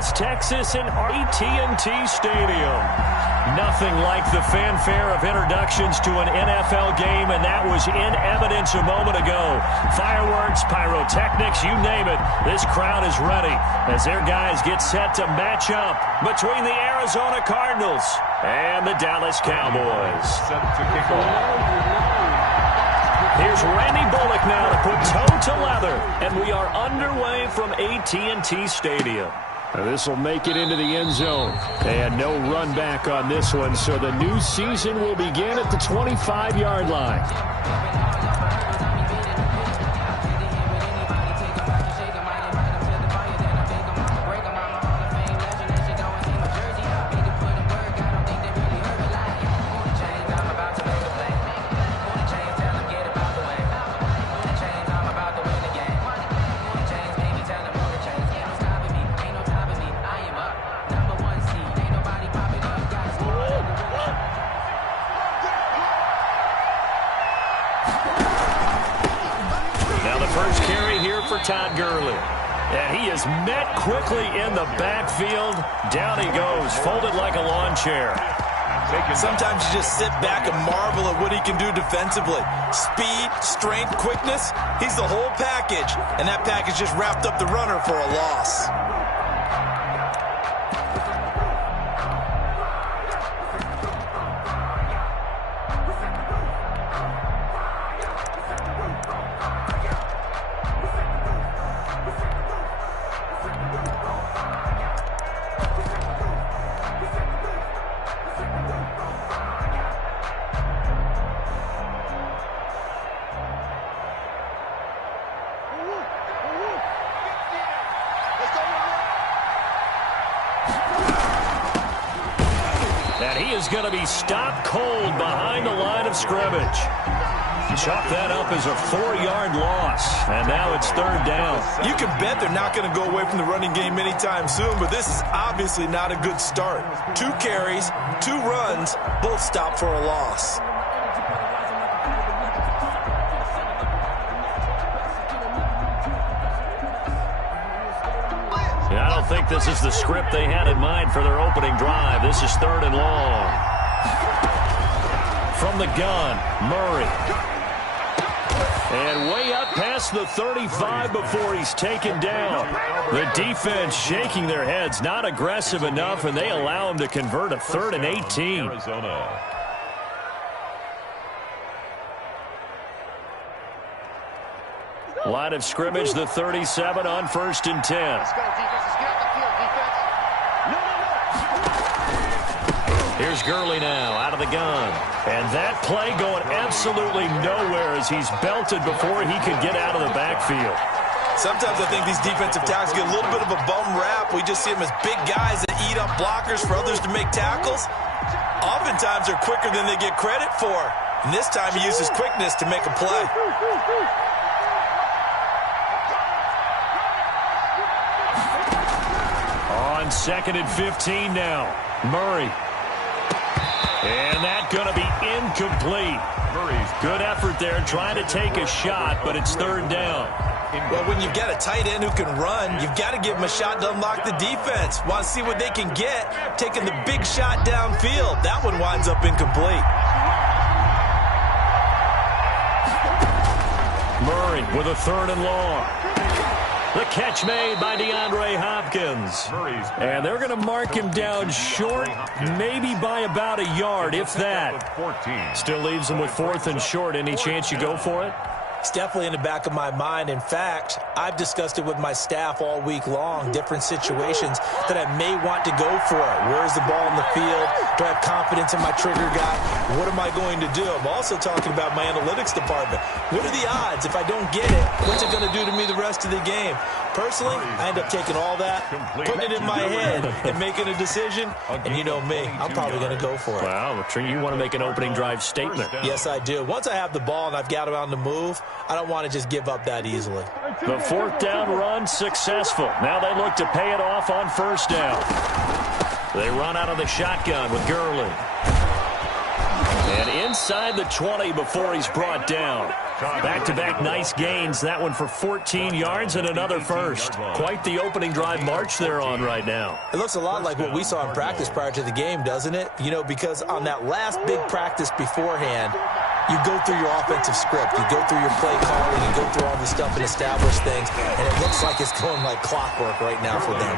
Dallas, Texas, in AT&T Stadium. Nothing like the fanfare of introductions to an NFL game, and that was in evidence a moment ago. Fireworks, pyrotechnics, you name it. This crowd is ready as their guys get set to match up between the Arizona Cardinals and the Dallas Cowboys. Set to kick off. Here's Randy Bullock now to put toe to leather, and we are underway from AT&T Stadium. This will make it into the end zone. And no run back on this one, so the new season will begin at the 25-yard line. Todd Gurley. And he is met quickly in the backfield. Down he goes, folded like a lawn chair. Sometimes you just sit back and marvel at what he can do defensively. Speed, strength, quickness, he's the whole package. And that package just wrapped up the runner for a loss. Going to be stopped cold behind the line of scrimmage. Chalk that up as a 4-yard loss, and now it's third down. You can bet they're not going to go away from the running game anytime soon, but this is obviously not a good start. 2 carries, 2 runs, both stopped for a loss. I don't think this is the script they had in mind for their opening drive. This is third and long. From the gun, Murray. And way up past the 35 before he's taken down. The defense shaking their heads, not aggressive enough, and they allow him to convert a 3rd and 18. Arizona. Line of scrimmage, the 37 on 1st and 10. Let's go, defense. Let's get out the field, defense. No. Here's Gurley now, out of the gun. And that play going absolutely nowhere as he's belted before he could get out of the backfield. Sometimes I think these defensive tackles get a little bit of a bum rap. We just see them as big guys that eat up blockers for others to make tackles. Oftentimes they're quicker than they get credit for. And this time he uses quickness to make a play. On 2nd and 15 now, Murray. And that's going to be incomplete. Murray's good effort there trying to take a shot, but it's third down. Well, when you've got a tight end who can run, you've got to give him a shot to unlock the defense. Want to see what they can get, taking the big shot downfield. That one winds up incomplete. Murray with a 3rd and long. The catch made by DeAndre Hopkins. And they're going to mark him down short, maybe by about a yard, if that. Still leaves him with 4th and short. Any chance you go for it? It's definitely in the back of my mind. In fact, I've discussed it with my staff all week long, different situations that I may want to go for it. Where's the ball in the field? Do I have confidence in my trigger guy? What am I going to do? I'm also talking about my analytics department. What are the odds? If I don't get it, what's it going to do to me the rest of the game? Personally, I end up taking all that, putting it in my head, and making a decision. And you know me, I'm probably going to go for it. Well, you want to make an opening drive statement. Yes, I do. Once I have the ball and I've got it on the move, I don't want to just give up that easily. The 4th down run successful. Now they look to pay it off on 1st down. They run out of the shotgun with Gurley. And inside the 20 before he's brought down. Back-to-back nice gains. That one for 14 yards and another first. Quite the opening drive march they're on right now. It looks a lot like what we saw in practice prior to the game, doesn't it? You know, because on that last big practice beforehand, you go through your offensive script. You go through your play calling. You go through all the stuff and establish things. And it looks like it's going like clockwork right now for them.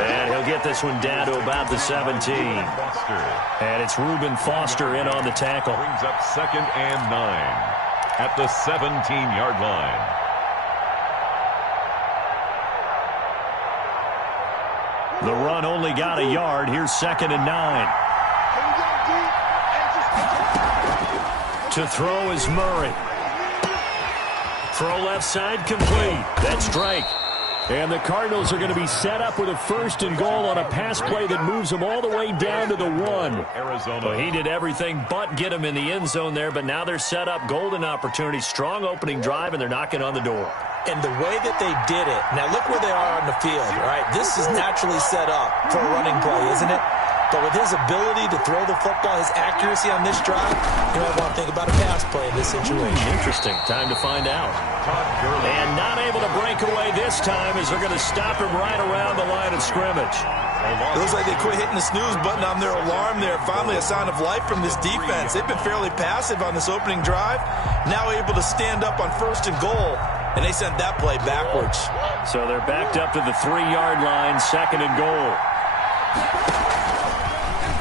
And he'll get this one down to about the 17. And it's Reuben Foster in on the tackle. Brings up 2nd and 9 at the 17-yard line. The run only got a yard. Here's 2nd and 9. To throw is Murray. Throw left side complete. That's Drake. And the Cardinals are going to be set up with a 1st and goal on a pass play that moves them all the way down to the 1. Well, he did everything but get him in the end zone there, but now they're set up. Golden opportunity, strong opening drive, and they're knocking on the door. And the way that they did it, now look where they are on the field, all right? This is naturally set up for a running play, isn't it? But with his ability to throw the football, his accuracy on this drive, you might want to think about a pass play in this situation. Interesting. Time to find out. And not able to break away this time as they're going to stop him right around the line of scrimmage. It looks like they quit hitting the snooze button on their alarm there. Finally a sign of life from this defense. They've been fairly passive on this opening drive. Now able to stand up on 1st and goal. And they sent that play backwards. So they're backed up to the 3-yard line, 2nd and goal.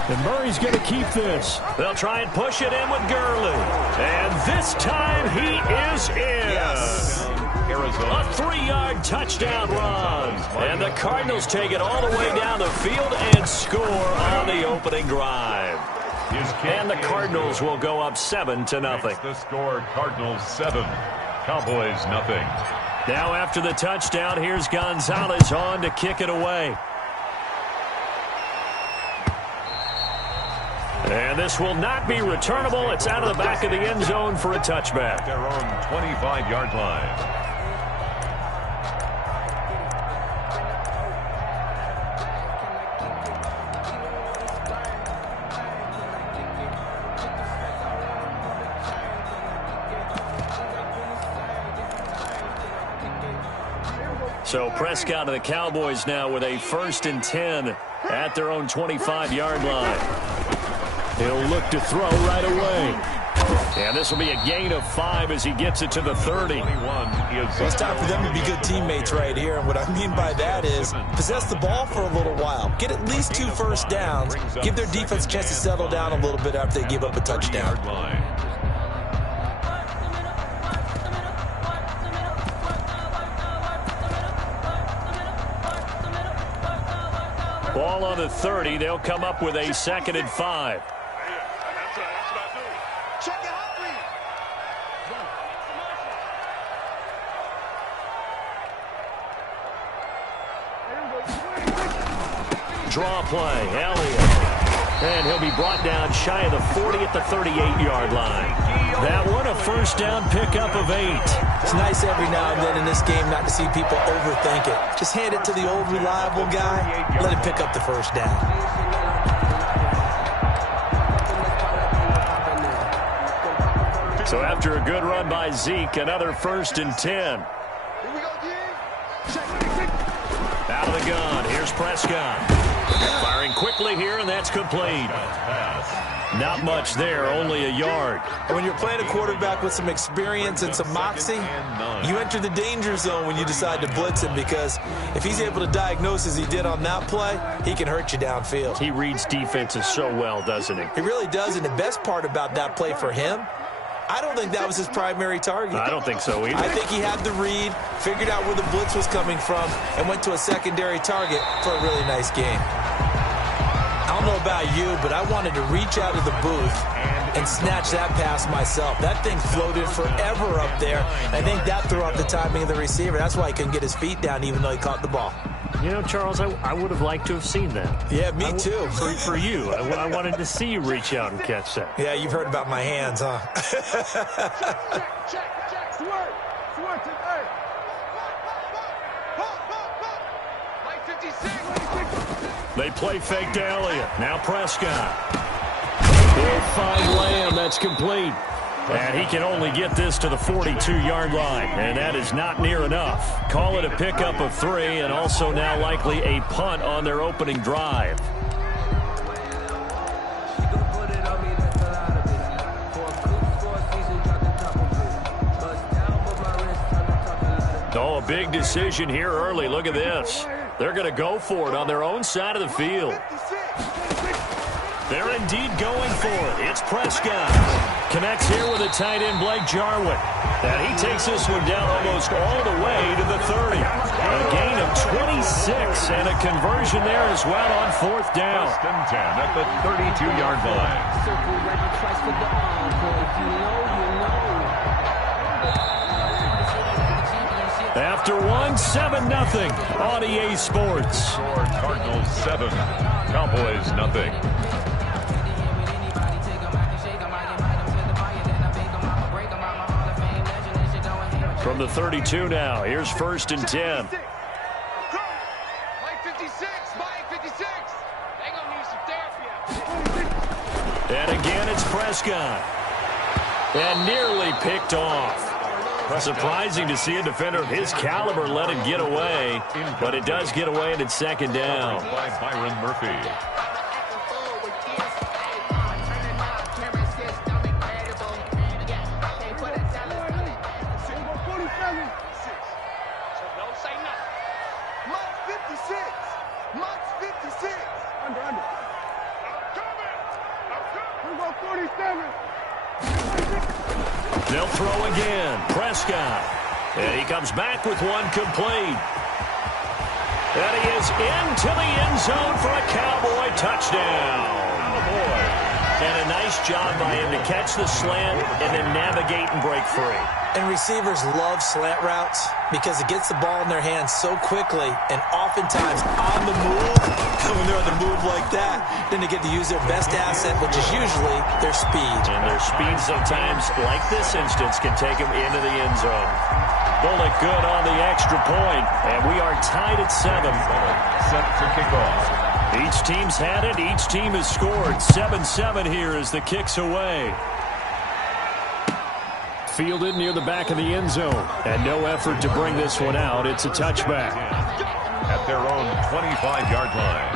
And Murray's going to keep this. They'll try and push it in with Gurley. And this time he is in. Yes. A 3-yard touchdown run. And the Cardinals take it all the way down the field and score on the opening drive. And the Cardinals will go up 7-0. The score, Cardinals 7, Cowboys nothing. Now after the touchdown, here's Gonzalez on to kick it away. And this will not be returnable. It's out of the back of the end zone for a touchback. Their own 25-yard line. So Prescott of the Cowboys now with a 1st and 10 at their own 25-yard line. He'll look to throw right away. And this will be a gain of 5 as he gets it to the 30. It's time for them to be good teammates right here. And what I mean by that is possess the ball for a little while. Get at least 2 first downs. Give their defense a chance to settle down a little bit after they give up a touchdown. Ball on the 30. They'll come up with a 2nd and 5. Draw play, Elliott. And he'll be brought down shy of the 40 at the 38-yard line. That one a 1st down pickup of 8. It's nice every now and then in this game not to see people overthink it. Just hand it to the old reliable guy. Let him pick up the 1st down. So after a good run by Zeke, another 1st and 10. Out of the gun, here's Prescott. Firing quickly here, and that's complete. Not much there, only a yard. And when you're playing a quarterback with some experience and some moxie, you enter the danger zone when you decide to blitz him, because if he's able to diagnose as he did on that play, he can hurt you downfield. He reads defenses so well, doesn't he? He really does, and the best part about that play for him, I don't think that was his primary target. I don't think so either. I think he had the read, figured out where the blitz was coming from, and went to a secondary target for a really nice game. I don't know about you, but I wanted to reach out of the booth and snatch that pass myself. That thing floated forever up there. I think that threw off the timing of the receiver. That's why he couldn't get his feet down even though he caught the ball. You know, Charles, I would have liked to have seen that. Yeah, me too. For you. I wanted to see you reach out and catch that. Yeah, you've heard about my hands, huh? They play fake to Elliott. Now Prescott. He'll find Lamb. That's complete. And he can only get this to the 42-yard line, and that is not near enough. Call it a pickup of 3, and also now likely a punt on their opening drive. Oh, a big decision here early. Look at this. They're going to go for it on their own side of the field. They're indeed going for it. It's Prescott. Connects here with a tight end, Blake Jarwin. And he takes this one down almost all the way to the 30. A gain of 26 and a conversion there as well on 4th down. 1st and 10 at the 32-yard line. After 7-0 on EA Sports. Score Cardinals 7, Cowboys nothing. From the 32 now, here's 1st and 10. Mike 56, Mike 56. They gonna need some therapy. And again, it's Prescott. And nearly picked off. Surprising to see a defender of his caliber let it get away, but it does get away and it's 2nd down. By Byron Murphy. They'll throw again. Prescott. And he comes back with one complete. And he is into the end zone for a Cowboy touchdown. And a nice job by him to catch the slant and then navigate and break free. And receivers love slant routes because it gets the ball in their hands so quickly and oftentimes on the move. When they're on the move like that, then they get to use their best asset, which is usually their speed. And their speed sometimes, like this instance, can take them into the end zone. Bullock good on the extra point, and we are tied at 7. Set to kick off. Each team's had it. Each team has scored. 7-7 here as the kick's away. Fielded near the back of the end zone. And no effort to bring this one out. It's a touchback. At their own 25-yard line.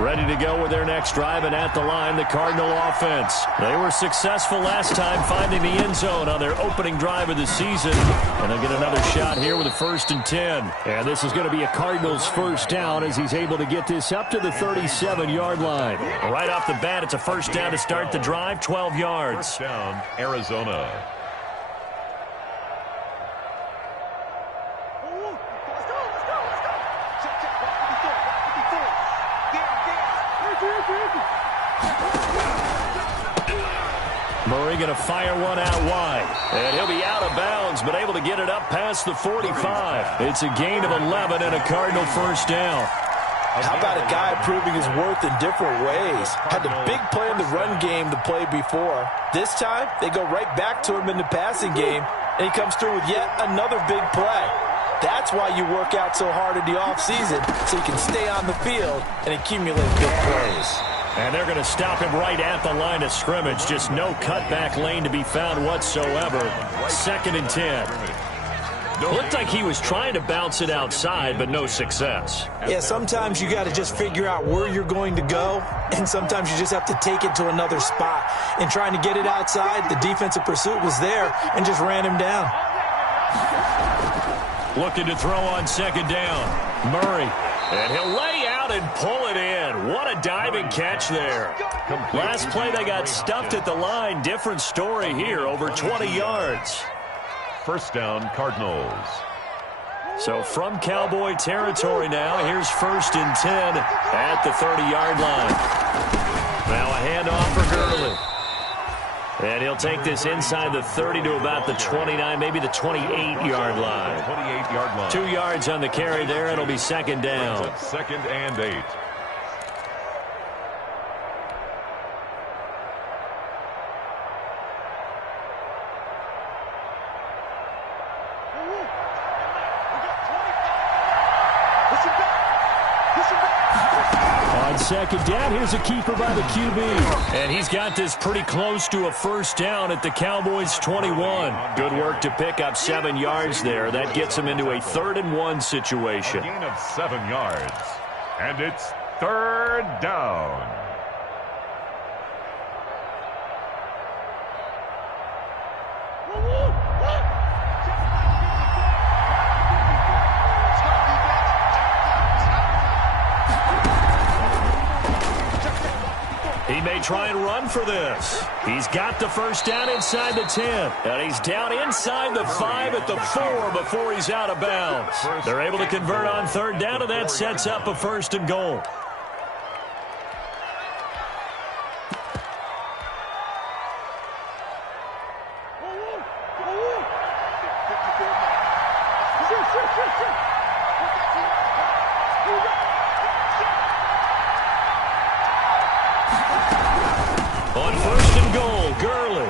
Ready to go with their next drive, and at the line, the Cardinal offense. They were successful last time finding the end zone on their opening drive of the season. And they'll get another shot here with a 1st and 10. And this is going to be a Cardinals 1st down as he's able to get this up to the 37-yard line. Right off the bat, it's a 1st down to start the drive, 12 yards. 1st down, Arizona. Murray going to fire one out wide. And he'll be out of bounds, but able to get it up past the 45. It's a gain of 11 and a Cardinal 1st down. How about a guy proving his worth in different ways? Had the big play in the run game to play before. This time, they go right back to him in the passing game, and he comes through with yet another big play. That's why you work out so hard in the offseason, so you can stay on the field and accumulate big plays. And they're going to stop him right at the line of scrimmage. Just no cutback lane to be found whatsoever. 2nd and 10. Looked like he was trying to bounce it outside, but no success. Yeah, sometimes you got to just figure out where you're going to go, and sometimes you just have to take it to another spot. And trying to get it outside, the defensive pursuit was there and just ran him down. Looking to throw on 2nd down. Murray. And he'll lay out and pull it in. What a diving catch there. Last play they got stuffed at the line. Different story here, over 20 yards. 1st down, Cardinals. So from Cowboy territory now, here's 1st and 10 at the 30-yard line. Now a handoff for Gurley. And he'll take this inside the 30 to about the 29, maybe the 28-yard line. 28-yard line. 2 yards on the carry there. It'll be 2nd down. 2nd and 8. On second down, here's a keeper by the QB. And he's got this pretty close to a first down at the Cowboys' 21. Good work to pick up 7 yards there. That gets him into a 3rd-and-1 situation. A gain of 7 yards. And it's 3rd down. He may try and run for this. He's got the first down inside the 10. And he's down inside the 5 at the 4 before he's out of bounds. They're able to convert on 3rd down, and that sets up a 1st and goal. On 1st and goal, Gurley.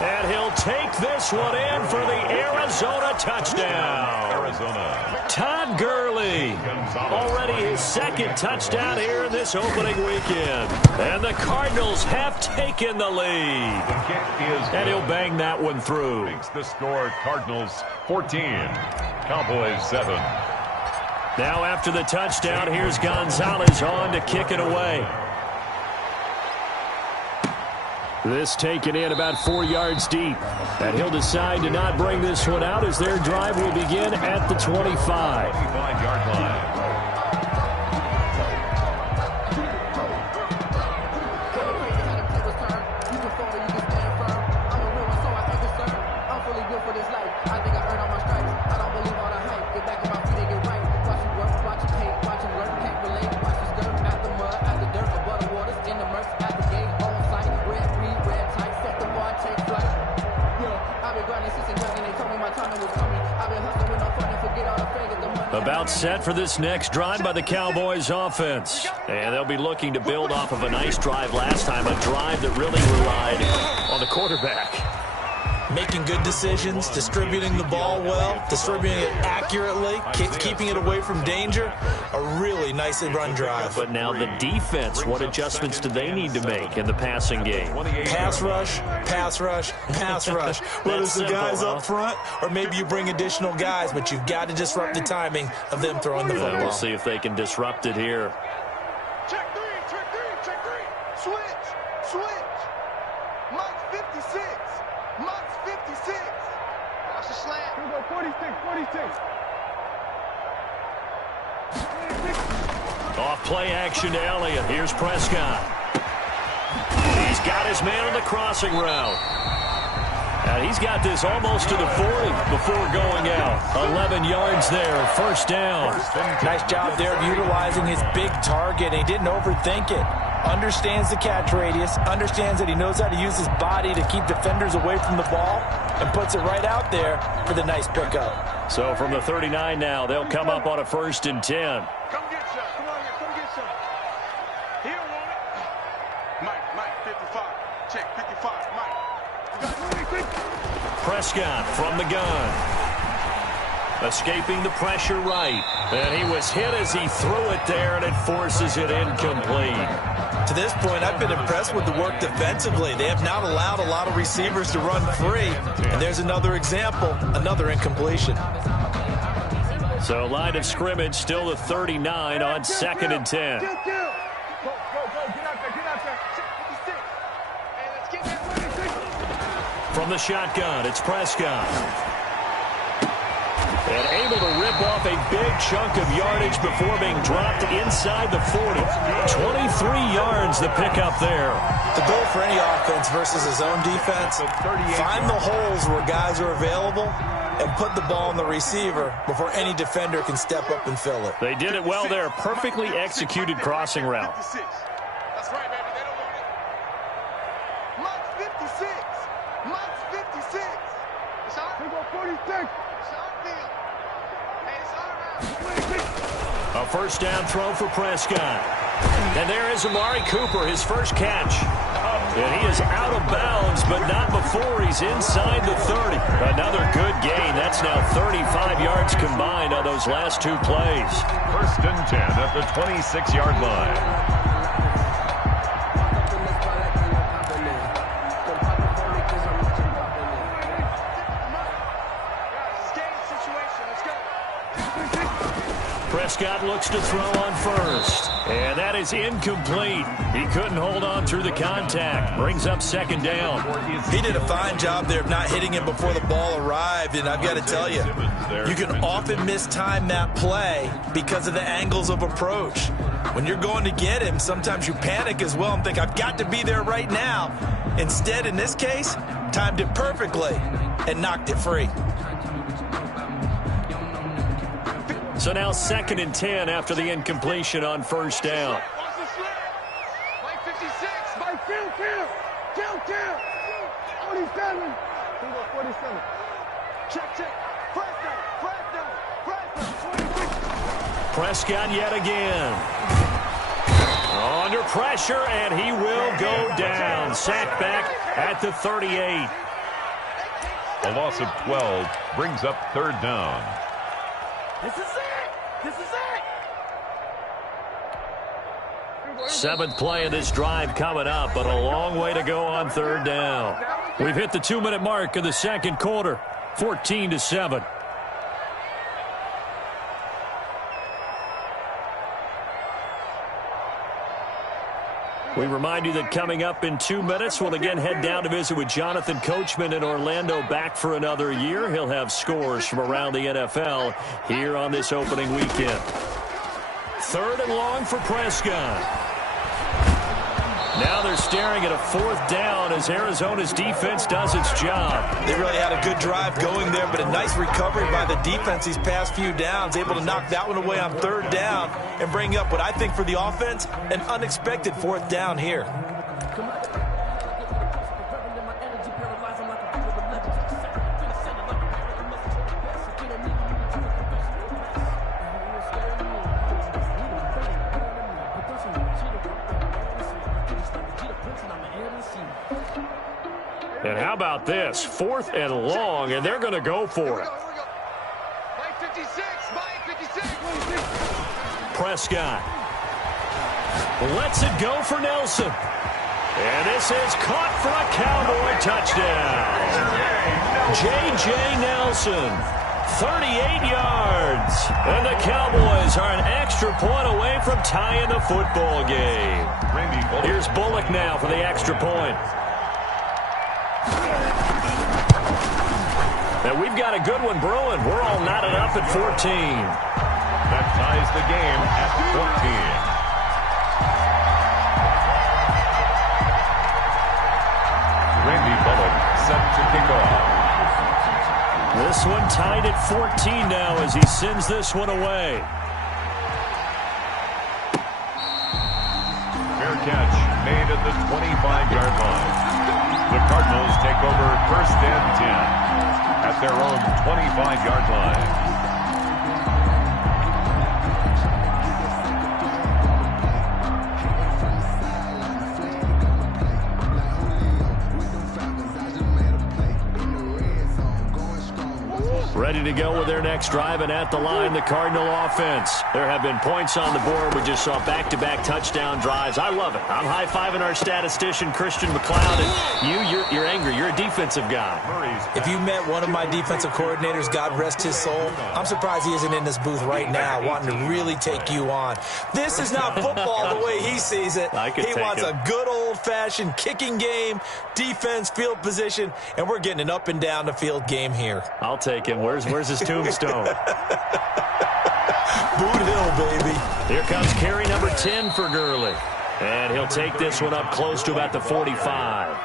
And he'll take this one in for the Arizona touchdown. Arizona. Todd Gurley. Already his 2nd touchdown here in this opening weekend. And the Cardinals have taken the lead. The kick is And he'll bang that one through. Makes the score Cardinals 14, Cowboys 7. Now after the touchdown, here's Gonzalez on to kick it away. This taken in about 4 yards deep. And he'll decide to not bring this one out as their drive will begin at the 25. 25-yard line. About set for this next drive by the Cowboys offense. And they'll be looking to build off of a nice drive last time, a drive that really relied on the quarterback. Making good decisions, distributing the ball well, distributing it accurately, keeping it away from danger. A really nice run drive. But now the defense, what adjustments do they need to make in the passing game? Pass rush, pass rush, pass rush. Whether it's the guys up front or maybe you bring additional guys, but you've got to disrupt the timing of them throwing the football. We'll see if they can disrupt it here. Check three, check three, check three. Switch, switch. Mike's 56. Mike's 56. Watch the slant. Here we go, 46, 46. Off play action to Elliott. Here's Prescott. He's got his man on the crossing route. And he's got this almost to the 40 before going out. 11 yards there, 1st down. Nice job there of utilizing his big target. He didn't overthink it. Understands the catch radius, understands that he knows how to use his body to keep defenders away from the ball, and puts it right out there for the nice pickup. So from the 39 now, they'll come up on a 1st and 10. Come get some. Come on here, come get some. He don't want it. Mike, 55. Check, 55, Mike. Prescott from the gun. Escaping the pressure right. And he was hit as he threw it there, and it forces it incomplete. To this point, I've been impressed with the work defensively. They have not allowed a lot of receivers to run free. And there's another example, another incompletion. So line of scrimmage still the 39 on 2nd and 10. Go, get out there. Check 56. Hey, let's get that 26. From the shotgun, it's Prescott. And able to rip off a big chunk of yardage before being dropped inside the 40. 23 yards the pickup there. The goal for any offense versus his own defense, find the holes where guys are available and put the ball on the receiver before any defender can step up and fill it. They did it well there. Perfectly executed crossing route. 56. That's right, baby. They don't want it. Mike's 56. Mike's 56. It's on. Here go 46. It's on field. Hey, it's on around. A 1st down throw for Prescott. And there is Amari Cooper, his first catch. And he is out of bounds, but not before he's inside the 30. Another good gain. That's now 35 yards combined on those last 2 plays. 1st and 10 at the 26-yard line. Prescott looks to throw on first. And that is incomplete. He couldn't hold on through the contact. Brings up second down. He did a fine job there of not hitting him before the ball arrived. And I've got to tell you, you can often mistime that play because of the angles of approach. When you're going to get him, sometimes you panic as well and think, I've got to be there right now. Instead, in this case, timed it perfectly and knocked it free. So now 2nd and 10 after the incompletion on first down. Mike 56. Mike, kill. 47. 47. Check. Prescott yet again. Under pressure, and he will go down. Sacked back at the 38. A loss of 12 brings up 3rd down. This is it. 7th play of this drive coming up, but a long way to go on 3rd down. We've hit the 2-minute mark of the 2nd quarter, 14-7. We remind you that coming up in 2 minutes, we'll again head down to visit with Jonathan Coachman in Orlando, back for another year. He'll have scores from around the NFL here on this opening weekend. 3rd and long for Prescott. Now they're staring at a 4th down as Arizona's defense does its job. They really had a good drive going there, but a nice recovery by the defense these past few downs, able to knock that one away on 3rd down and bring up what I think for the offense, an unexpected 4th down here. And how about this? 4th and long, and they're going to go for it. Mike 56. Prescott lets it go for Nelson. And this is caught for a Cowboy touchdown. J.J. Nelson, 38 yards. And the Cowboys are an extra point away from tying the football game. Here's Bullock now for the extra point. And we've got a good one brewing. We're all knotted up at 14. That ties the game at 14. Randy Bullock set to kick off. This one tied at 14 now as he sends this one away. Fair catch made at the 25-yard line. The Cardinals take over 1st and 10 at their own 25-yard line. Ready to go with their next drive, and at the line, the Cardinal offense. There have been points on the board. We just saw back-to-back touchdown drives. I love it. I'm high-fiving our statistician, Christian McLeod, and you're angry. You're a defensive guy. If you met one of my defensive coordinators, God rest his soul, I'm surprised he isn't in this booth right now wanting to really take you on. This is not football the way he sees it. He wants a good old-fashioned kicking game, defense, field position, and we're getting an up-and-down-the-field game here. I'll take him. Where's his tombstone? Boot Hill, baby. Here comes carry number 10 for Gurley. And he'll take this one up close to about the 45.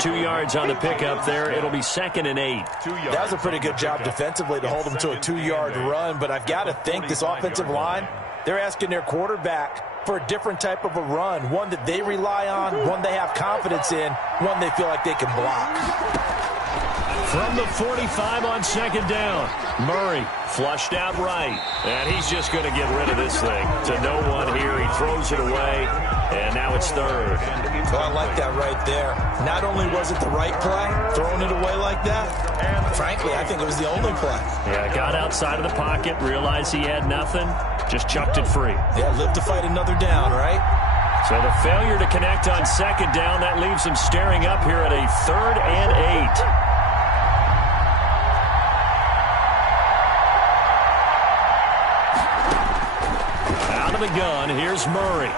2 yards on the pickup there. It'll be 2nd and 8. That was a pretty good job defensively to hold him to a 2-yard run, but I've got to think this offensive line, they're asking their quarterback for a different type of a run, one that they rely on, one they have confidence in, one they feel like they can block. From the 45 on 2nd down, Murray flushed out right, and he's just going to get rid of this thing. To no one here, he throws it away, and now it's 3rd. Well, I like that right there. Not only was it the right play, throwing it away like that, frankly, I think it was the only play. Yeah, got outside of the pocket, realized he had nothing, just chucked it free. Yeah, live to fight another down, right? So the failure to connect on 2nd down, that leaves him staring up here at a 3rd and 8. the gun. Here's Murray.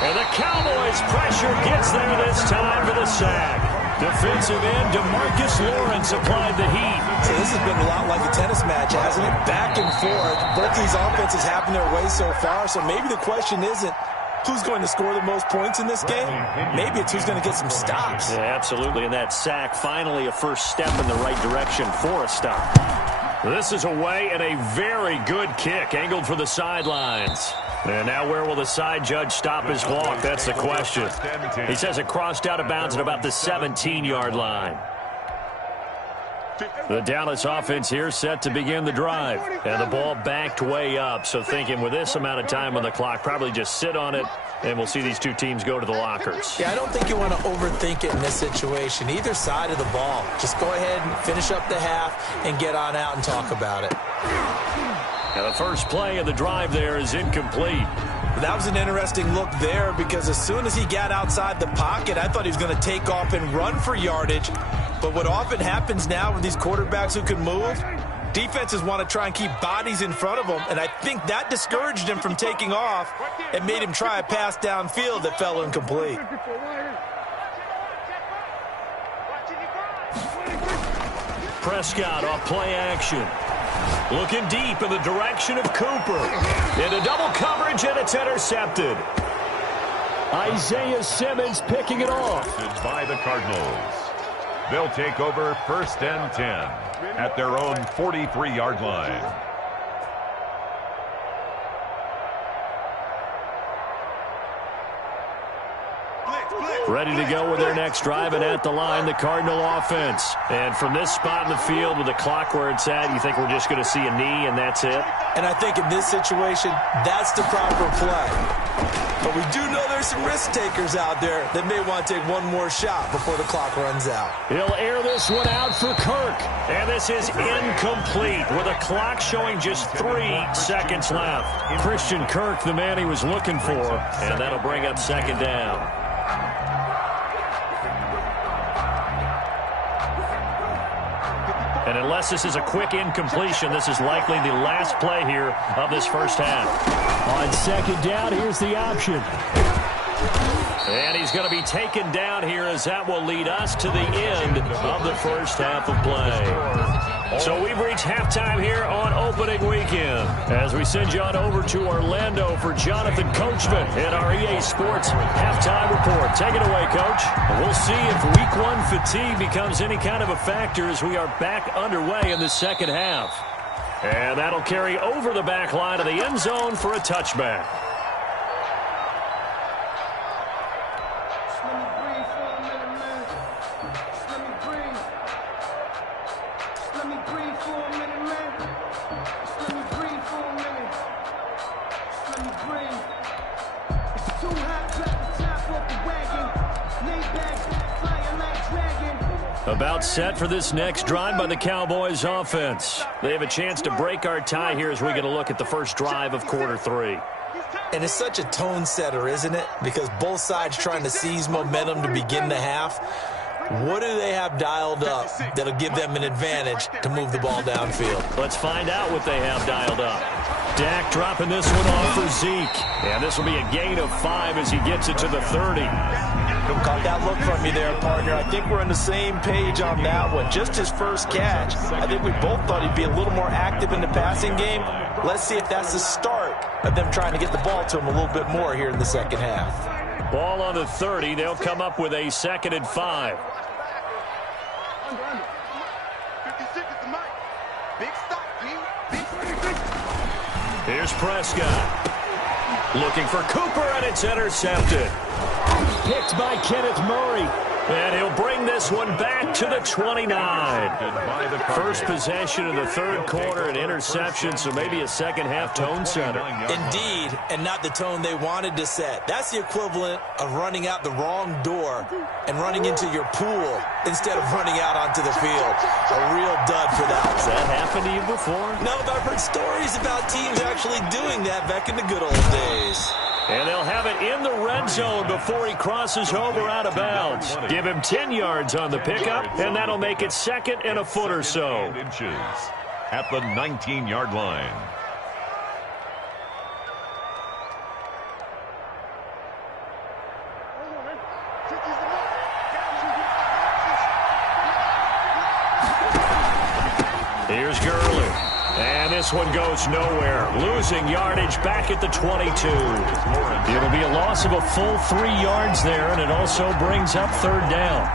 And the Cowboys' pressure gets there this time for the sack. Defensive end DeMarcus Lawrence applied the heat. So this has been a lot like a tennis match, hasn't it? Back and forth. Both these offenses having their way so far. So maybe the question isn't who's going to score the most points in this game. Maybe it's who's going to get some stops. Yeah, absolutely. And that sack, finally a first step in the right direction for a stop. This is away and a very good kick angled for the sidelines. And now where will the side judge stop his clock? That's the question. He says it crossed out of bounds at about the 17-yard line. The Dallas offense here set to begin the drive. And the ball backed way up. So thinking with this amount of time on the clock, probably just sit on it, and we'll see these two teams go to the lockers. Yeah, I don't think you want to overthink it in this situation. Either side of the ball. Just go ahead and finish up the half and get on out and talk about it. Now the first play of the drive there is incomplete. That was an interesting look there because as soon as he got outside the pocket, I thought he was going to take off and run for yardage. But what often happens now with these quarterbacks who can move, defenses want to try and keep bodies in front of them, and I think that discouraged him from taking off and made him try a pass downfield that fell incomplete. Prescott off play action. Looking deep in the direction of Cooper. Into double coverage, and it's intercepted. Isaiah Simmons picking it off. By the Cardinals. They'll take over 1st and 10 at their own 43-yard line. Ready to go with their next drive, and at the line, the Cardinal offense. And from this spot in the field with the clock where it's at, you think we're just going to see a knee and that's it? And I think in this situation, that's the proper play. But we do know there's some risk takers out there that may want to take one more shot before the clock runs out. He'll air this one out for Kirk. And this is incomplete with a clock showing just 3 seconds left. Christian Kirk, the man he was looking for, and that'll bring up 2nd down. And unless this is a quick incompletion, this is likely the last play here of this first half. On 2nd down, here's the option. And he's going to be taken down here as that will lead us to the end of the first half of play. So we've reached halftime here on opening weekend as we send you on over to Orlando for Jonathan Coachman in our EA Sports halftime report. Take it away, Coach. We'll see if Week 1 fatigue becomes any kind of a factor as we are back underway in the second half. And that'll carry over the back line of the end zone for a touchback. About set for this next drive by the Cowboys offense. They have a chance to break our tie here as we get a look at the first drive of quarter 3. And it's such a tone setter, isn't it? Because both sides trying to seize momentum to begin the half. What do they have dialed up that'll give them an advantage to move the ball downfield? Let's find out what they have dialed up. Dak dropping this one off for Zeke. And this will be a gain of 5 as he gets it to the 30. Caught that look from you there, partner. I think we're on the same page on that one. Just his first catch. I think we both thought he'd be a little more active in the passing game. Let's see if that's the start of them trying to get the ball to him a little bit more here in the second half. Ball on the 30. They'll come up with a 2nd and 5. 56 is the mic. Big stop, Big. Here's Prescott. Looking for Cooper, and it's intercepted. Picked by Kenneth Murray. And he'll bring this one back to the 29. First possession of the third quarter, an interception, so maybe a second half tone setter. Indeed, and not the tone they wanted to set. That's the equivalent of running out the wrong door and running into your pool instead of running out onto the field. A real dud for that. Has that happened to you before? No, but I've heard stories about teams actually doing that back in the good old days. And they'll have it in the red zone before he crosses over out of bounds. Give him 10 yards on the pickup, and that'll make it 2nd and a foot or so. Inches at the 19-yard line. Here's Gurley. And this one goes nowhere. Losing yardage back at the 22. It'll be a loss of a full 3 yards there, and it also brings up 3rd down.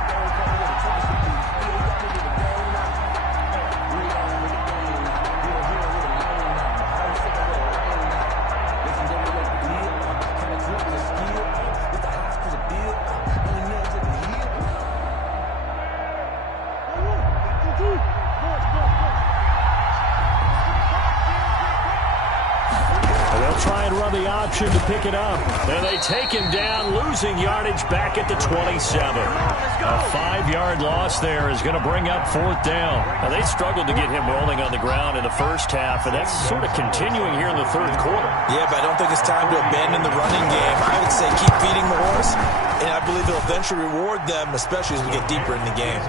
To pick it up. And they take him down, losing yardage back at the 27. A 5-yard loss there is going to bring up 4th down. Now, they struggled to get him rolling on the ground in the first half, and that's sort of continuing here in the 3rd quarter. Yeah, but I don't think it's time to abandon the running game. I would say keep feeding the horse, and I believe it'll eventually reward them, especially as we get deeper in the game.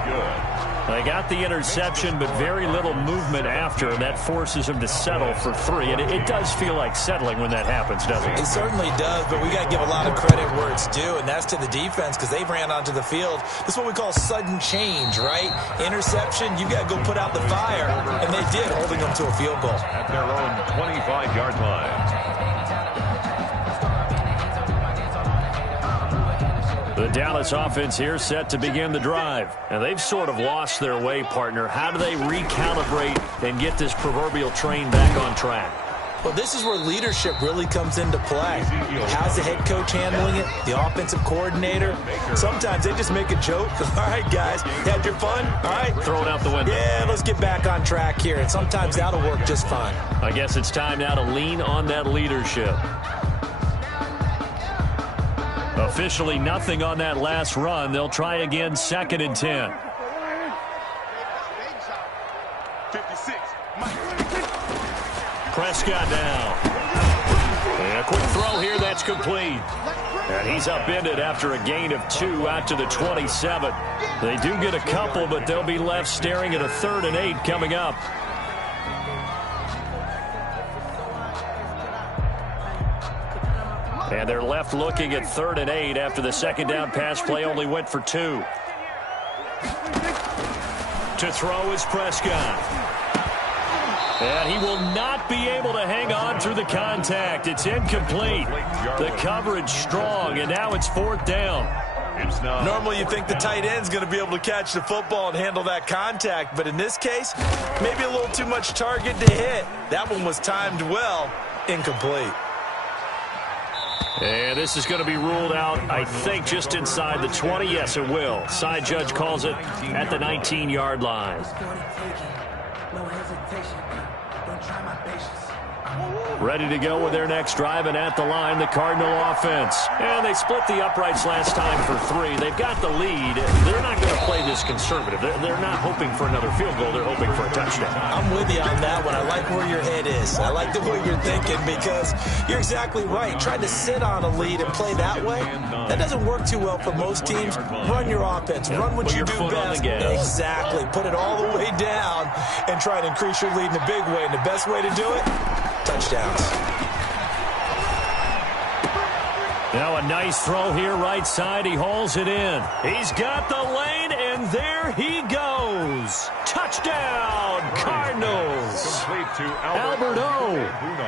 They got the interception, but very little movement after, and that forces him to settle for 3. And it does feel like settling when that happens, doesn't it? It certainly does, but we got to give a lot of credit where it's due, and that's to the defense because they ran onto the field. This is what we call sudden change, right? Interception, you got to go put out the fire, and they did, holding them to a field goal. At their own 25-yard line. The Dallas offense here set to begin the drive. And they've sort of lost their way, partner. How do they recalibrate and get this proverbial train back on track? Well, this is where leadership really comes into play. How's the head coach handling it? The offensive coordinator? Sometimes they just make a joke. All right, guys, had your fun? All right. Throw it out the window. Yeah, let's get back on track here. And sometimes that'll work just fine. I guess it's time now to lean on that leadership. Officially nothing on that last run. They'll try again, 2nd and 10. 56. Prescott now. And a quick throw here, that's complete. And he's upended after a gain of 2 out to the 27. They do get a couple, but they'll be left staring at a 3rd and 8 coming up. And they're left looking at 3rd and 8 after the 2nd down pass play only went for 2. To throw is Prescott. And he will not be able to hang on through the contact. It's incomplete. The coverage strong, and now it's 4th down. Normally you think the tight end's going to be able to catch the football and handle that contact, but in this case, maybe a little too much target to hit. That one was timed well, incomplete. And this is going to be ruled out, I think, just inside the 20. Yes, it will. Side judge calls it at the 19-yard line. Ready to go with their next drive, and at the line, the Cardinal offense. And they split the uprights last time for 3. They've got the lead. They're not going to play this conservative. They're not hoping for another field goal. They're hoping for a touchdown. I'm with you on that one. I like where your head is. I like the way you're thinking because you're exactly right. Trying to sit on a lead and play that way, that doesn't work too well for most teams. Run your offense. Run what you do best. Exactly. Put it all the way down and try to increase your lead in a big way. And the best way to do it, touchdowns. Now a nice throw here, right side. He hauls it in. He's got the lane, and there he goes. Touchdown, Cardinals. Albert O,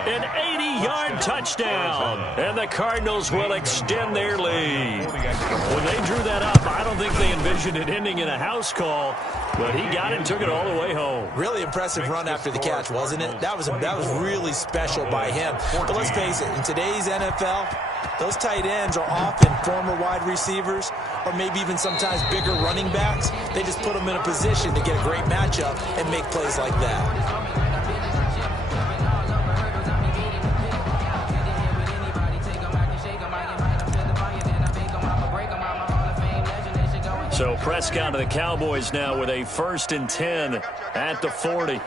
an 80-yard touchdown. And the Cardinals will extend their lead. When they drew that up, I don't think they envisioned it ending in a house call. But he got it and took it all the way home. Really impressive run after the catch, wasn't it? That was really special by him. But let's face it, in today's NFL, those tight ends are often former wide receivers or maybe even sometimes bigger running backs. They just put them in a position to get a great matchup and make plays like that. So Prescott of the Cowboys now with a 1st and 10 at the 40.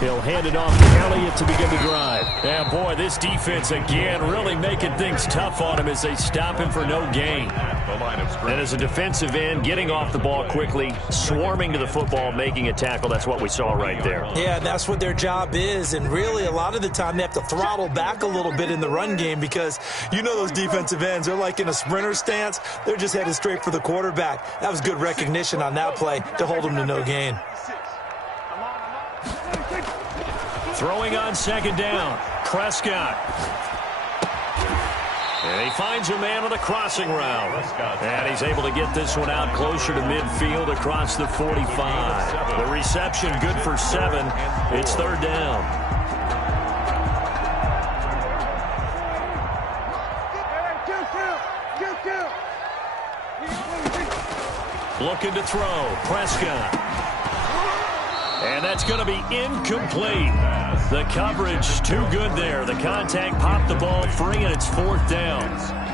He'll hand it off to Elliott to begin the drive. Yeah, boy, this defense again really making things tough on him as they stop him for no gain. And as a defensive end, getting off the ball quickly, swarming to the football, making a tackle, that's what we saw right there. Yeah, that's what their job is, and really a lot of the time they have to throttle back a little bit in the run game because you know those defensive ends, they're like in a sprinter stance. They're just headed straight for the quarterback. That was good recognition on that play to hold him to no gain. Throwing on second down, Prescott. And he finds a man on a crossing route. And he's able to get this one out closer to midfield across the 45. The reception good for 7. It's third down. Looking to throw, Prescott. And that's going to be incomplete. The coverage too good there. The contact popped the ball free, and it's fourth down.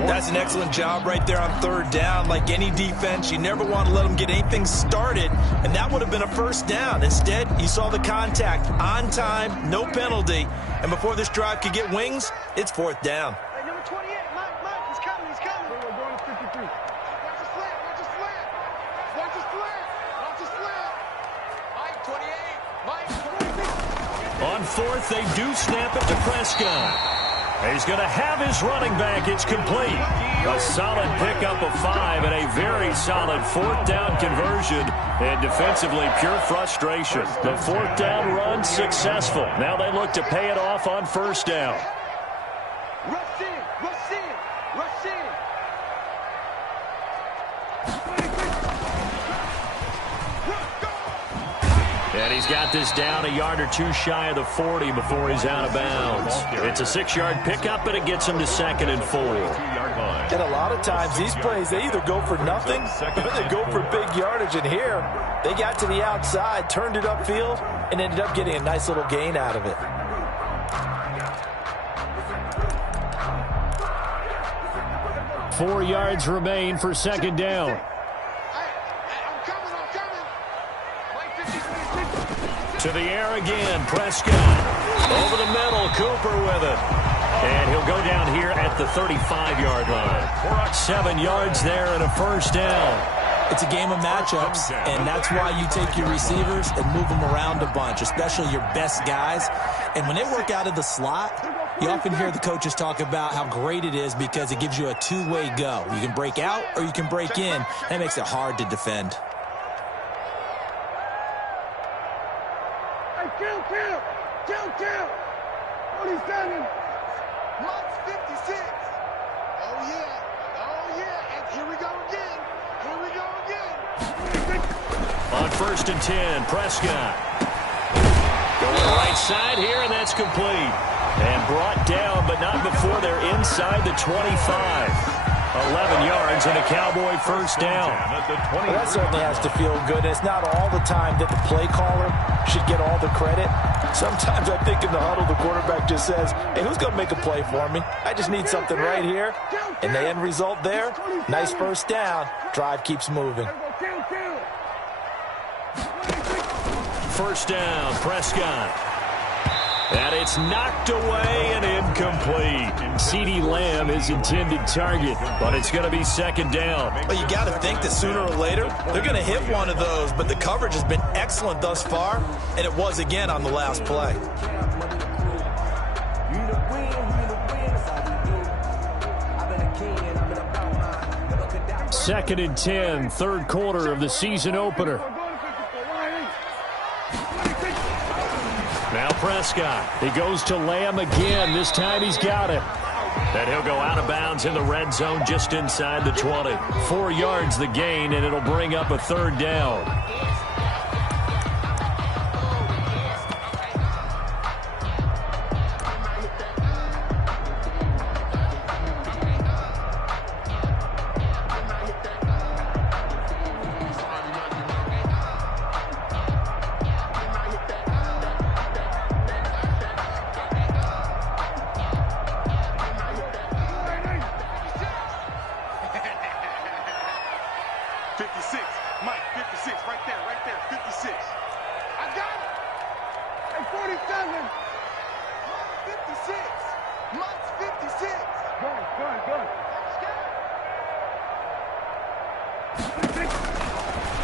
That's an excellent job right there on third down. Like any defense, you never want to let them get anything started, and that would have been a first down. Instead, you saw the contact on time, no penalty, and before this drive could get wings, it's fourth down. Hey, number 28, Mike, he's coming, he's coming. We're going to 53. Watch the slant, watch the slant. Watch the slant, watch the slant. Mike, 28, Mike, 26. On fourth, they do snap it to Prescott. He's going to have his running back. It's complete. A solid pickup of 5 and a very solid fourth down conversion. And defensively, pure frustration. The fourth down run successful. Now they look to pay it off on first down. Rush in, rush in, rush in. And he's got this down a yard or two shy of the 40 before he's out of bounds. It's a 6-yard pickup, and it gets him to 2nd and 4. And a lot of times these plays, they either go for nothing or they go for big yardage. And here, they got to the outside, turned it upfield, and ended up getting a nice little gain out of it. Four yards remain for second down. To the air again, Prescott. Over the middle, Cooper with it. And he'll go down here at the 35-yard line. 7 yards there and a first down. It's a game of matchups, and that's why you take your receivers and move them around a bunch, especially your best guys. And when they work out of the slot, you often hear the coaches talk about how great it is because it gives you a two-way go. You can break out or you can break in. That makes it hard to defend. Kill. 47. Mike's 56. Oh, yeah. And here we go again. On first and 10, Prescott. Going right side here, and that's complete. And brought down, but not before they're inside the 25. 11 yards and a Cowboy first down. Well, that certainly has to feel good. It's not all the time that the play caller should get all the credit. Sometimes I think in the huddle, the quarterback just says, hey, who's going to make a play for me? I just need something right here. And the end result there, nice first down. Drive keeps moving. First down, Prescott. And it's knocked away and incomplete. CeeDee Lamb is intended target, but it's going to be second down. Well, you got to think that sooner or later, they're going to hit one of those, but the coverage has been excellent thus far, and it was again on the last play. Second and 10, third quarter of the season opener. Now Prescott, he goes to Lamb again. This time he's got it. And he'll go out of bounds in the red zone just inside the 20. 4 yards the gain, and it'll bring up a third down.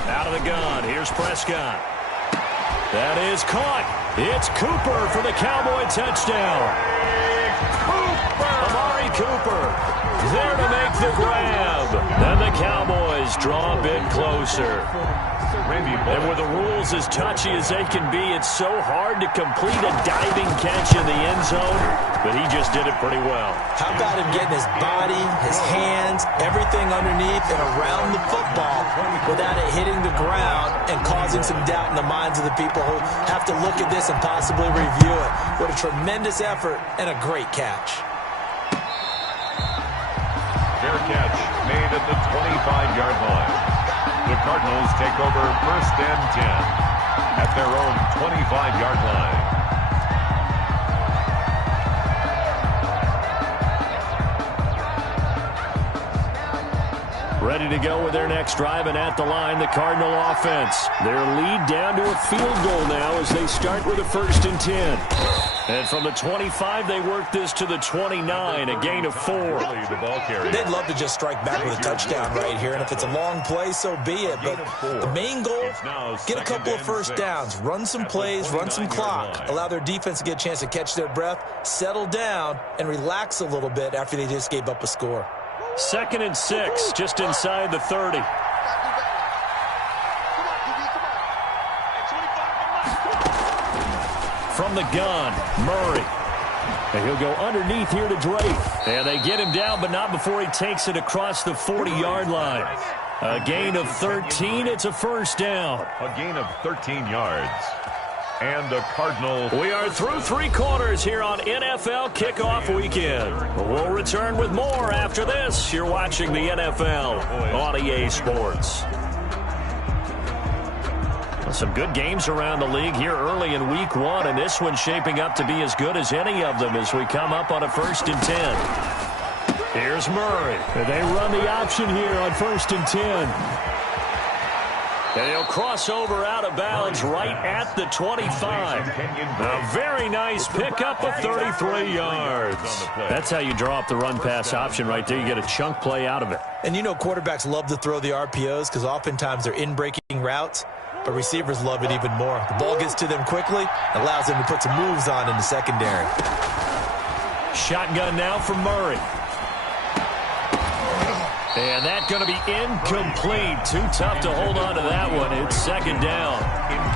Out of the gun, here's Prescott. That is caught. It's Cooper for the Cowboy touchdown. Amari Cooper there to make the grab. And the Cowboys draw a bit closer. And with the rules as touchy as they can be, it's so hard to complete a diving catch in the end zone, but he just did it pretty well. How about him getting his body, his hands, everything underneath and around the football without it hitting the ground and causing some doubt in the minds of the people who have to look at this and possibly review it. What a tremendous effort and a great catch. Fair catch made at the 25-yard line. The Cardinals take over 1st and 10 at their own 25-yard line. Ready to go with their next drive, and at the line, the Cardinal offense. Their lead down to a field goal now as they start with a 1st and 10. And from the 25, they work this to the 29, a gain of 4. They'd love to just strike back with a touchdown right here, and if it's a long play, so be it. But the main goal, get a couple of first downs, run some plays, run some clock, allow their defense to get a chance to catch their breath, settle down, and relax a little bit after they just gave up a score. 2nd and 6, just inside the 30. From the gun, Murray. And he'll go underneath here to Drake. And they get him down, but not before he takes it across the 40-yard line. A gain of 13. It's a 1st down. A gain of 13 yards. And the Cardinal. We are through 3 quarters here on NFL Kickoff Weekend. We'll return with more after this. You're watching the NFL on EA Sports. Some good games around the league here early in Week 1, and this one's shaping up to be as good as any of them as we come up on a 1st and 10. Here's Murray. They run the option here on 1st and 10. And he'll cross over out of bounds right at the 25. A very nice pickup of 33 yards. That's how you draw up the run-pass option right there. You get a chunk play out of it. And you know quarterbacks love to throw the RPOs because oftentimes they're in-breaking routes. But receivers love it even more. The ball gets to them quickly, allows them to put some moves on in the secondary. Shotgun now from Murray. And that's going to be incomplete. Too tough to hold on to that one. It's 2nd down.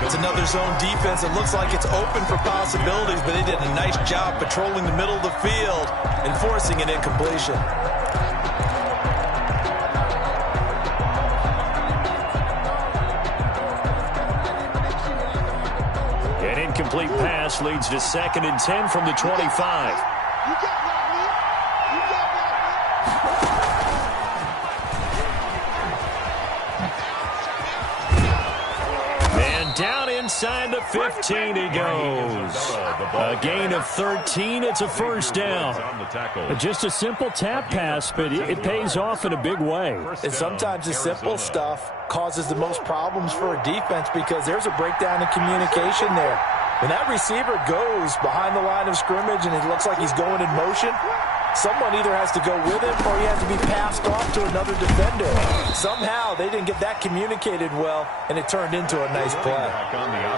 It's another zone defense. It looks like it's open for possibilities, but they did a nice job patrolling the middle of the field and forcing an incompletion. Incomplete pass leads to 2nd and 10 from the 25. And down inside the 15 he goes. A gain of 13. It's a 1st down. Just a simple tap pass, but it pays off in a big way. And sometimes the simple stuff causes the most problems for a defense because there's a breakdown in communication there. When that receiver goes behind the line of scrimmage and it looks like he's going in motion, someone either has to go with him or he has to be passed off to another defender. Somehow they didn't get that communicated well, and it turned into a nice play.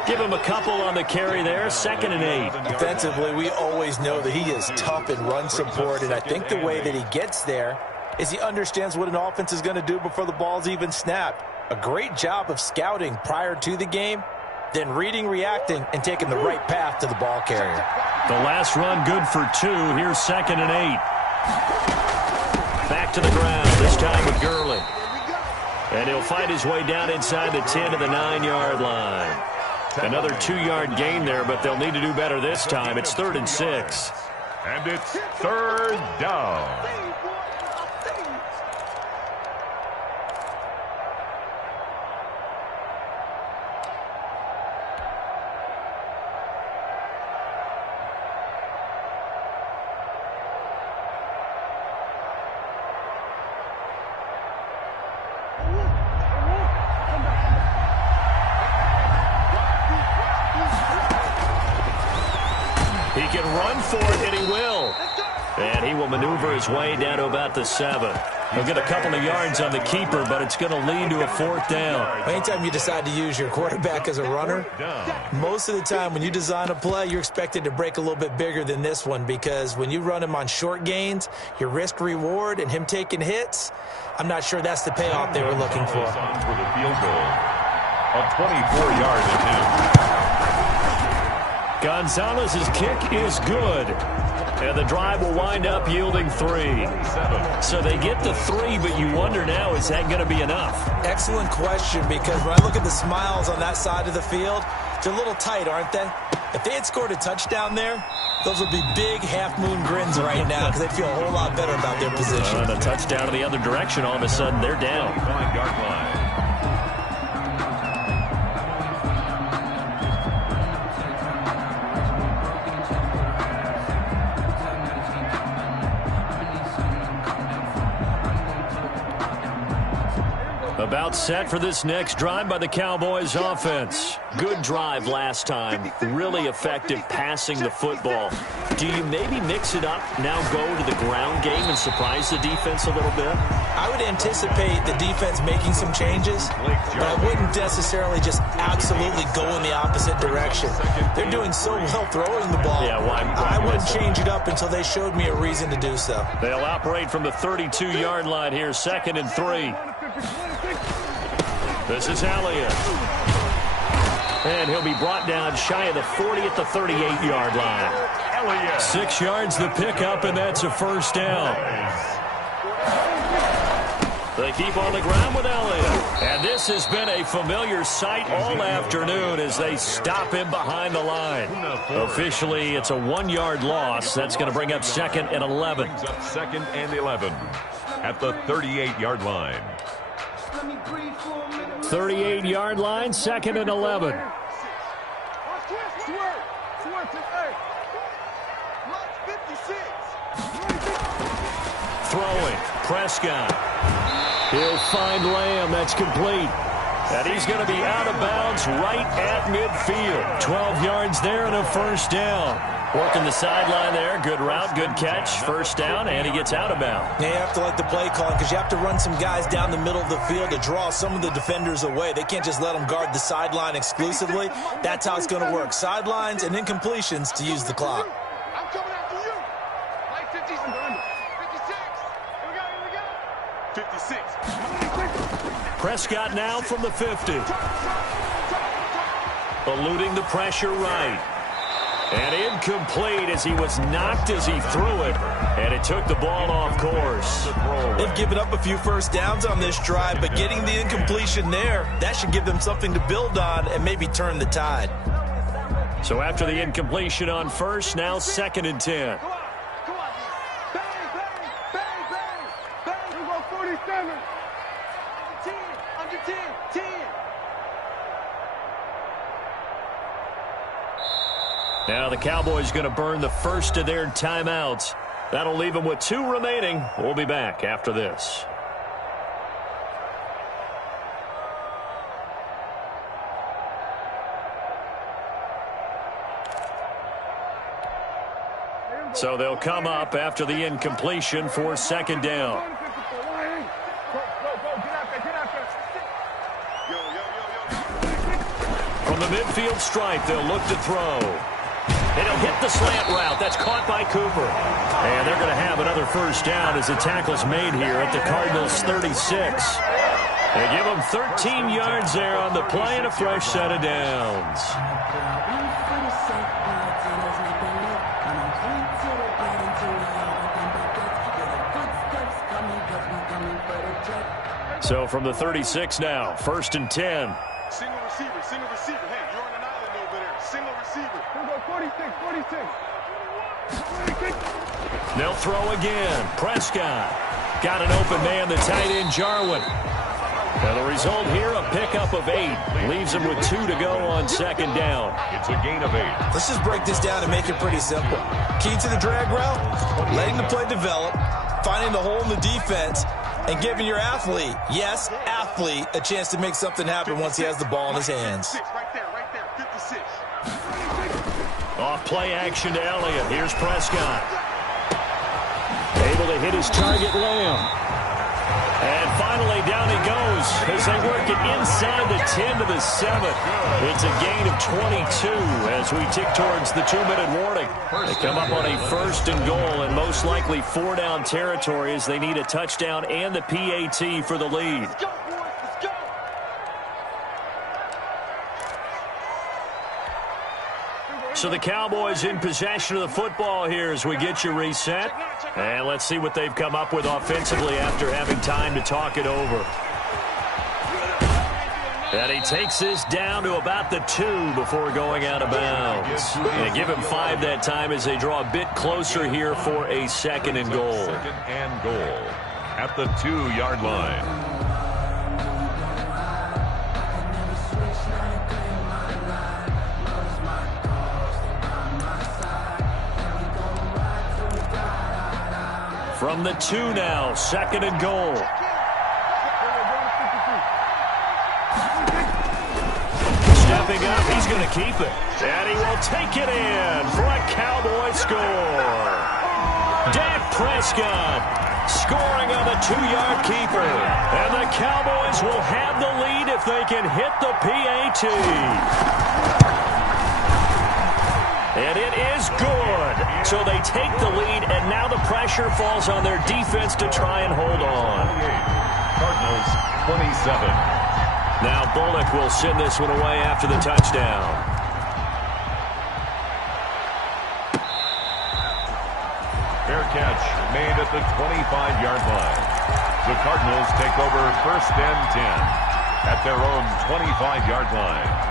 Give him a couple on the carry there, 2nd and 8. Defensively, we always know that he is tough in run support, and I think the way that he gets there is he understands what an offense is going to do before the ball's even snapped. A great job of scouting prior to the game, then reading, reacting, and taking the right path to the ball carrier. The last run good for 2. Here's 2nd and 8. Back to the ground, this time with Gurley. And he'll fight his way down inside the 10 to the 9-yard line. Another 2-yard gain there, but they'll need to do better this time. It's 3rd and 6. And it's 3rd down. can run for it, and he will. And he will maneuver his way down to about the 7. He'll get a couple of yards on the keeper, but it's going to lead to a 4th down. Anytime you decide to use your quarterback as a runner, most of the time when you design a play, you're expected to break a little bit bigger than this one, because when you run him on short gains, your risk-reward and him taking hits, I'm not sure that's the payoff they were looking for. For the field goal, a 24-yard attempt. Gonzalez's kick is good. And the drive will wind up yielding 3. So they get the 3, but you wonder now, is that going to be enough? Excellent question, because when I look at the smiles on that side of the field, they're a little tight, aren't they? If they had scored a touchdown there, those would be big half-moon grins right now, because they feel a whole lot better about their position. And a touchdown in the other direction, all of a sudden they're down. 5-yard line. About set for this next drive by the Cowboys offense. Good drive last time. Really effective passing the football. Do you maybe mix it up, now go to the ground game and surprise the defense a little bit? I would anticipate the defense making some changes, but I wouldn't necessarily just absolutely go in the opposite direction. They're doing so well throwing the ball. Yeah, I wouldn't change it up until they showed me a reason to do so. They'll operate from the 32-yard line here, 2nd and 3. This is Elliott. And he'll be brought down shy of the 40 at the 38-yard line. Elliott. 6 yards the pickup, and that's a 1st down. They keep on the ground with Elliott. And this has been a familiar sight all afternoon as they stop him behind the line. Officially, it's a 1-yard loss. That's going to bring up 2nd and 11. Brings up 2nd and 11 at the 38-yard line. 38-yard line, 2nd and 11. Throwing, Prescott. He'll find Lamb. That's complete. And he's going to be out of bounds right at midfield. 12 yards there and a 1st down. Working the sideline there. Good route, good catch. 1st down, and he gets out of bounds. Yeah, you have to like the play calling, because you have to run some guys down the middle of the field to draw some of the defenders away. They can't just let them guard the sideline exclusively. That's how it's going to work. Sidelines and incompletions to use the clock. I'm coming after you. Like 56. Here we go. 56. Prescott now from the 50. Eluding the pressure right. And incomplete as he was knocked as he threw it. And it took the ball off course. They've given up a few 1st downs on this drive, but getting the incompletion there, that should give them something to build on and maybe turn the tide. So after the incompletion on 1st, now 2nd and 10. Come on. Bang, bang, bang, bang, bang. Here we go, 47. Under 10, 10. Now the Cowboys going to burn the 1st of their timeouts. That'll leave them with 2 remaining. We'll be back after this. So they'll come up after the incompletion for 2nd down. From the midfield stripe, they'll look to throw. And he'll hit the slant route. That's caught by Cooper. And they're going to have another 1st down as the tackle's made here at the Cardinals' 36. They give them 13 yards there on the play and a fresh set of downs. So from the 36 now, 1st and 10. Single receiver. Hey, you're on an island over there. Single receiver. Here we go, 46. They'll throw again. Prescott got an open man, the tight end Jarwin. Now the result here, a pickup of 8. Leaves them with 2 to go on 2nd down. It's a gain of 8. Let's just break this down and make it pretty simple. Key to the drag route, letting the play develop, finding the hole in the defense, and giving your athlete, yes, athlete, a chance to make something happen once he has the ball in his hands. Right there, 56. Off play action to Elliott. Here's Prescott. Able to hit his target, Lamb. And finally, down he goes as they work it inside the 10 to the 7. It's a gain of 22 as we tick towards the 2-minute warning. They come up on a 1st and goal and most likely 4-down territory as they need a touchdown and the PAT for the lead. So the Cowboys in possession of the football here as we get you reset. And let's see what they've come up with offensively after having time to talk it over. And he takes this down to about the 2 before going out of bounds. And give him 5 that time as they draw a bit closer here for a 2nd and goal. 2nd and goal at the 2-yard line. From the 2 now, 2nd and goal. Stepping up, he's going to keep it. And he will take it in for a Cowboy score. Dak Prescott scoring on the 2-yard keeper. And the Cowboys will have the lead if they can hit the PAT. And it is good. So they take the lead, and now the pressure falls on their defense to try and hold on. Cardinals 27. Now Bullock will send this one away after the touchdown. Fair catch made at the 25-yard line. The Cardinals take over 1st and 10 at their own 25-yard line.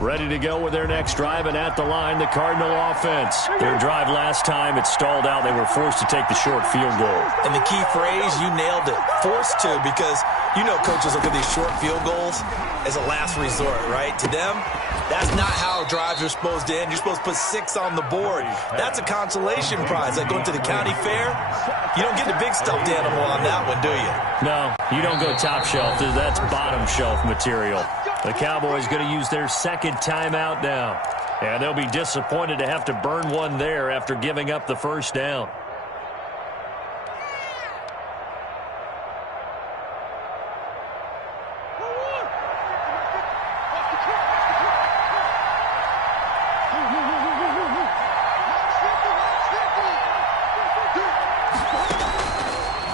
Ready to go with their next drive, and at the line, the Cardinal offense. Their drive last time, it stalled out. They were forced to take the short field goal. And the key phrase, you nailed it. Forced to, because you know coaches look at these short field goals as a last resort, right? To them, that's not how drives are supposed to end. You're supposed to put 6 on the board. That's a consolation prize. Like going to the county fair, you don't get the big stuffed animal on that one, do you? No, you don't go top shelf. That's bottom shelf material. The Cowboys going to use their 2nd timeout now. And they'll be disappointed to have to burn one there after giving up the 1st down.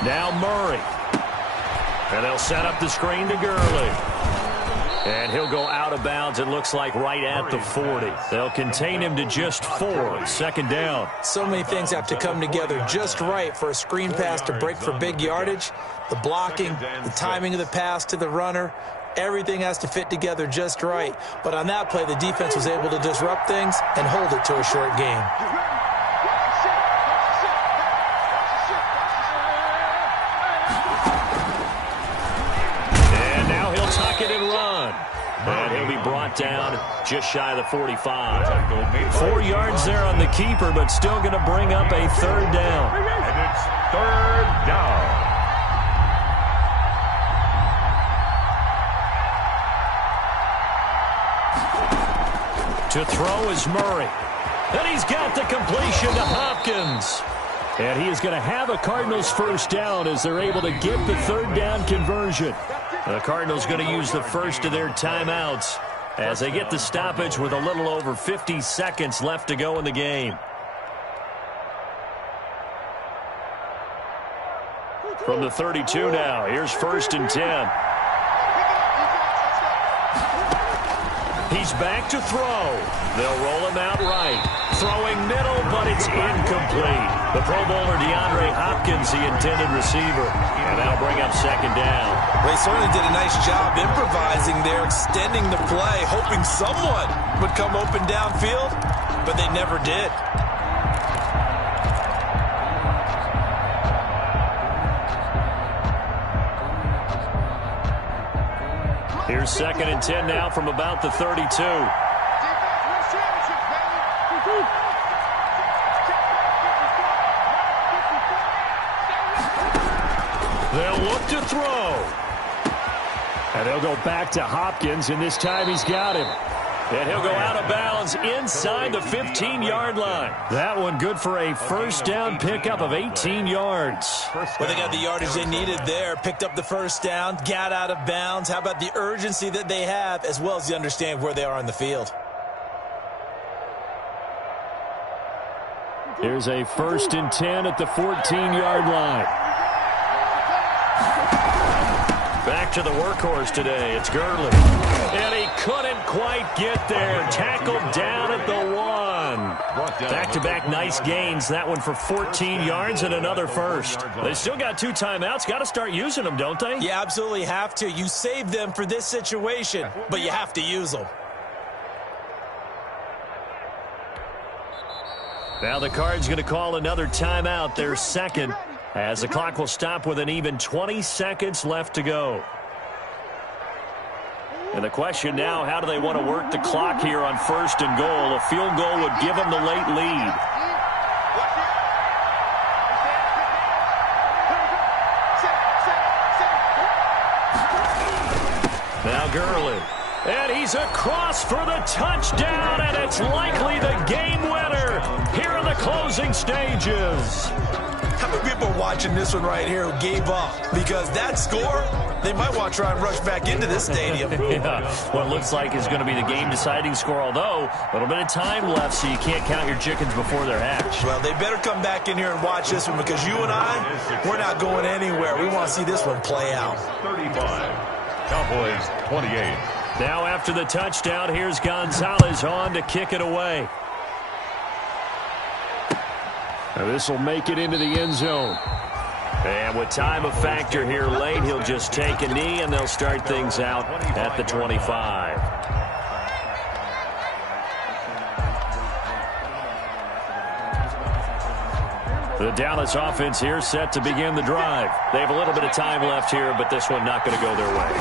Now Murray. And they'll set up the screen to Gurley. And he'll go out of bounds, it looks like, right at the 40. They'll contain him to just 4. 2nd down. So many things have to come together just right for a screen pass to break for big yardage. The blocking, the timing of the pass to the runner, everything has to fit together just right. But on that play, the defense was able to disrupt things and hold it to a short game. And he'll be brought down just shy of the 45. 4 yards there on the keeper, but still going to bring up a 3rd down. And it's 3rd down. To throw is Murray. And he's got the completion to Hopkins. And he is going to have a Cardinals 1st down as they're able to get the 3rd down conversion. The Cardinals going to use the 1st of their timeouts as they get the stoppage with a little over 50 seconds left to go in the game. From the 32 now, here's 1st and 10. He's back to throw. They'll roll him out right. Throwing middle, but it's incomplete. The Pro Bowler DeAndre Hopkins, the intended receiver. And that'll bring up 2nd down. They certainly did a nice job improvising there, extending the play, hoping someone would come open downfield, but they never did. Here's 2nd and 10 now from about the 32. They'll look to throw. And they'll go back to Hopkins, and this time he's got him. And he'll go out of bounds inside the 15-yard line. That one good for a first down pickup of 18 yards. Well, they got the yardage they needed there. Picked up the first down, got out of bounds. How about the urgency that they have, as well as the understand where they are on the field? Here's a 1st and 10 at the 14-yard line. Back to the workhorse today. It's Gurley. And he couldn't quite get there. Tackled down at the 1. Back-to-back nice gains. That one for 14 yards and another first. They still got 2 timeouts. Got to start using them, don't they? You absolutely have to. You save them for this situation, but you have to use them. Now the Cards going to call another timeout, their 2nd, as the clock will stop with an even 20 seconds left to go. And the question now, how do they want to work the clock here on 1st and goal? A field goal would give them the late lead. Now Gurley. And he's across for the touchdown, and it's likely the game winner here in the closing stages. How many people are watching this one right here who gave up? Because that score, they might want to try and rush back into this stadium. Yeah, what looks like is going to be the game-deciding score, although a little bit of time left, so you can't count your chickens before they're hatched. Well, they better come back in here and watch this one, because you and I, we're not going anywhere. We want to see this one play out. 35, Cowboys 28. Now after the touchdown, here's Gonzalez on to kick it away. Now this will make it into the end zone. And with time a factor here late, he'll just take a knee, and they'll start things out at the 25. The Dallas offense here set to begin the drive. They have a little bit of time left here, but this one not going to go their way.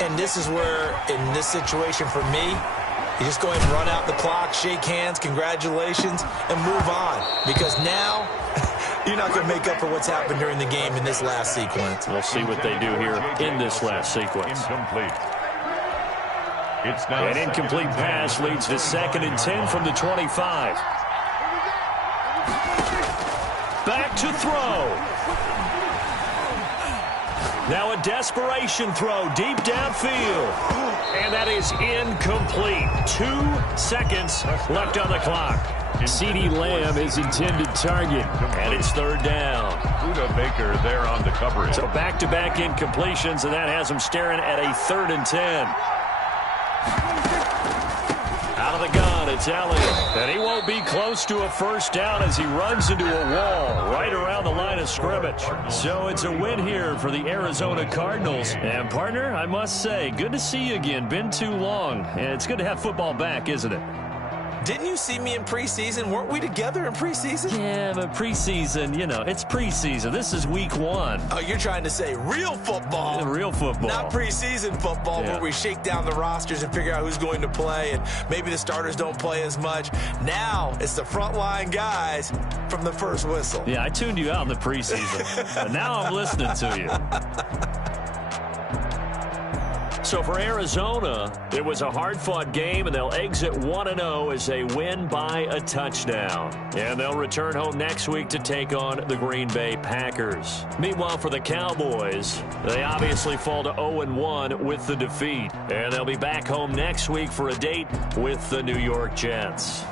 And this is where, in this situation for me, you just go ahead and run out the clock, shake hands, congratulations, and move on. Because now, you're not going to make up for what's happened during the game in this last sequence. We'll see what they do here in this last sequence. Incomplete. It's now an incomplete pass leads to 2nd and 10 from the 25. Back to throw. Now a desperation throw deep downfield. And that is incomplete. 2 seconds left on the clock. CeeDee Lamb is intended target. And it's 3rd down. Buda Baker there on the coverage. So back-to-back incompletions, and that has him staring at a 3rd and 10. Out of the gun, it's Elliott. And he won't be close to a first down as he runs into a wall right around the line of scrimmage. So it's a win here for the Arizona Cardinals. And, partner, I must say, good to see you again. Been too long. And it's good to have football back, isn't it? Didn't you see me in preseason? Weren't we together in preseason? Yeah, but preseason, you know, it's preseason. This is week 1. Oh, you're trying to say real football. Real football. Not preseason football, where we shake down the rosters and figure out who's going to play, and maybe the starters don't play as much. Now it's the frontline guys from the first whistle. Yeah, I tuned you out in the preseason. But now I'm listening to you. So for Arizona, it was a hard-fought game, and they'll exit 1-0 as they win by a touchdown. And they'll return home next week to take on the Green Bay Packers. Meanwhile, for the Cowboys, they obviously fall to 0-1 with the defeat. And they'll be back home next week for a date with the New York Jets.